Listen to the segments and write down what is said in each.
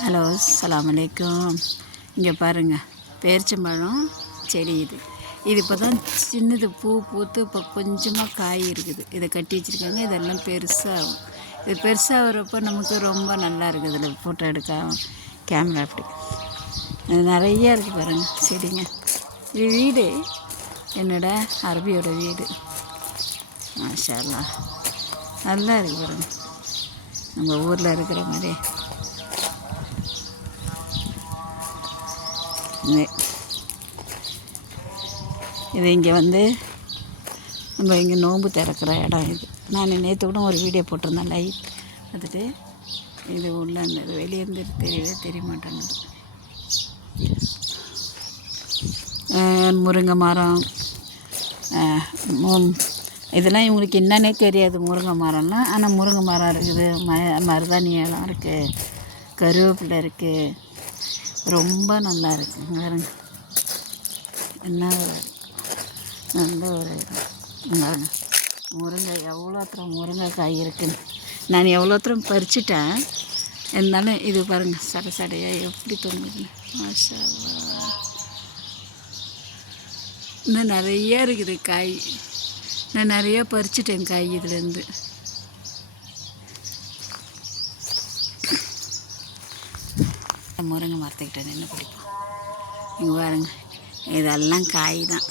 Hello, அஸ்ஸலாமு அலைக்கும். இங்கே பாருங்கள், பேரிச்சம்பழம் செடி இது இப்போ தான் சின்னது பூ பூத்து இப்போ கொஞ்சமாக காய் இருக்குது. இதை கட்டி வச்சுருக்காங்க. இதெல்லாம் பெருசாகும். இது பெருசாகிறப்போ நமக்கு ரொம்ப நல்லா இருக்குது. இதில் ஃபோட்டோ எடுக்க கேமரா அப்படி இது நிறையா இருக்குது பாருங்கள் செடிங்க. இது வீடு என்னோட அரபியோட வீடு. மாஷா அல்லாஹ், நல்லா இருக்குது பாருங்கள், நம்ம ஊரில் இருக்கிற மாதிரி. இது இங்கே வந்து நம்ம இங்கே நோன்பு திறக்கிற இடம். இது நான் நேற்று கூட ஒரு வீடியோ போட்டிருந்தேன் லைவ். அதுக்கு இது உள்ள இருந்தது, வெளியேருந்து தெரிய மாட்டேங்குது. முருங்கை மரம் இதெல்லாம் இவங்களுக்கு என்னன்னே தெரியாது, முருங்கை மரம்லாம். ஆனால் முருங்கை மரம் இருக்குது, மருதாணி இலம் இருக்குது, கருவேப்பிலை இருக்குது. ரொம்ப நல்லா இருக்குது பாருங்க. என்ன ஒரு நல்ல ஒரு பாருங்க, முருங்கை எவ்வளோ முருங்கைக்காய் இருக்குன்னு. நான் எவ்வளோ பறிச்சிட்டேன், இருந்தாலும் இது பாருங்கள் சடை சடையாக எப்படி தொங்குது. மாஷா அல்லாஹ், இன்னும் நிறைய இருக்குது காய். நான் நிறைய பறிச்சிட்டேன் காய் இதுலேருந்து. முருங்கை மரத்துக்கிட்ட நின்று பிடிப்போம். இங்கே பாருங்க, இதெல்லாம் காய் தான்.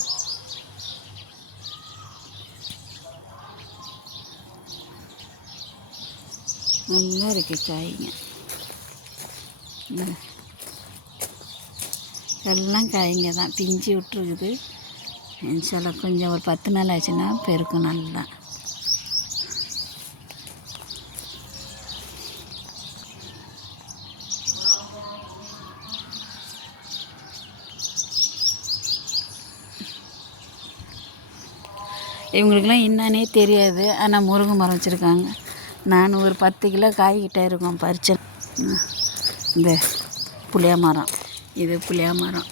நல்லா இருக்குது காய்ங்க, எல்லாம் காய்ங்க தான். பிஞ்சு விட்டுருக்குது. இன்ஷால்லா கொஞ்சம் ஒரு 10 நாள் ஆச்சுன்னா பெருக்கும் நல்லா. இவங்களுக்கெல்லாம் என்னன்னே தெரியாது, ஆனால் முருங்கை மரம் வச்சுருக்காங்க. நான் ஒரு 10 கிலோ காய்கிட்டே இருக்கும் பறிச்சேன். இந்த புளியா மரம், இது புளியா மரம்.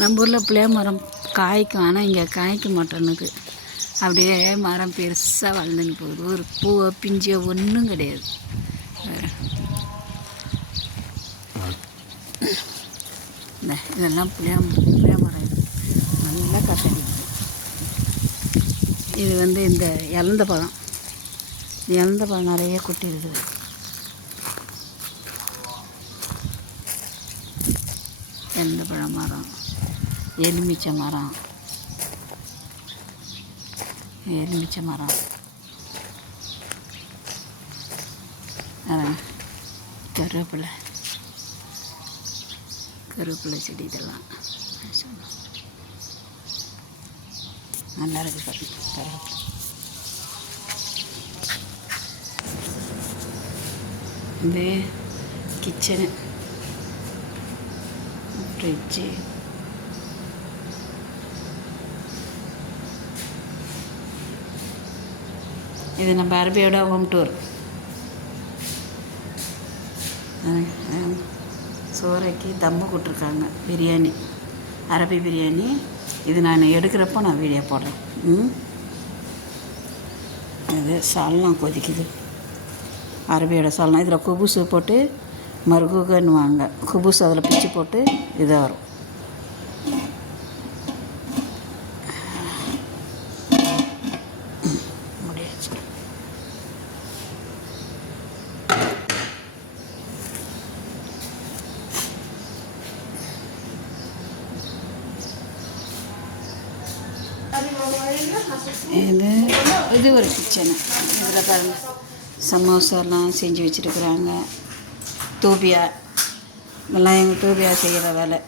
நம்ம ஊரில் புளியா மரம் காய்க்கும், ஆனால் இங்கே காய்க்க மாட்டேன்னுது. அப்படியே மரம் பெருசாக வளர்ந்துன்னு போகுது. ஒரு பூவோ பிஞ்சியோ ஒன்றும் கிடையாது. இதெல்லாம் புளியா மரம் நல்லா கசடி. இது வந்து இந்த இலந்த பழம் நிறைய கொட்டி இருக்குது. இலந்த பழம் மரம், எலுமிச்சை மரம், கருவேப்பிலை செடி. இதெல்லாம் நல்லா இருக்குது பாருங்க. கருவேப்பிலை இது கிச்சனு, ஃப்ரிட்ஜு, இது நம்ம அரபியோட ஹோம் டூர். சோறைக்கு தம்மு கொடுத்துருக்காங்க, பிரியாணி, அரபி பிரியாணி. இது நான் எடுக்கிறப்போ நான் வீடியோ போடுறேன். இது சால்னா கொதிக்குது, அரபியோட சால்னா. இதில் குபூசு போட்டு மருகுகன்னுவாங்க. குபூஸ் அதில் பிச்சு போட்டு இதாக வரும். முடியாச்சு. இது ஒரு கிச்சனு. இதில் பாருங்கள், சமோசாலாம் செஞ்சு வச்சுருக்குறாங்க. தூபியா, இதெல்லாம் எங்கள் தூபியா செய்கிற வேலை.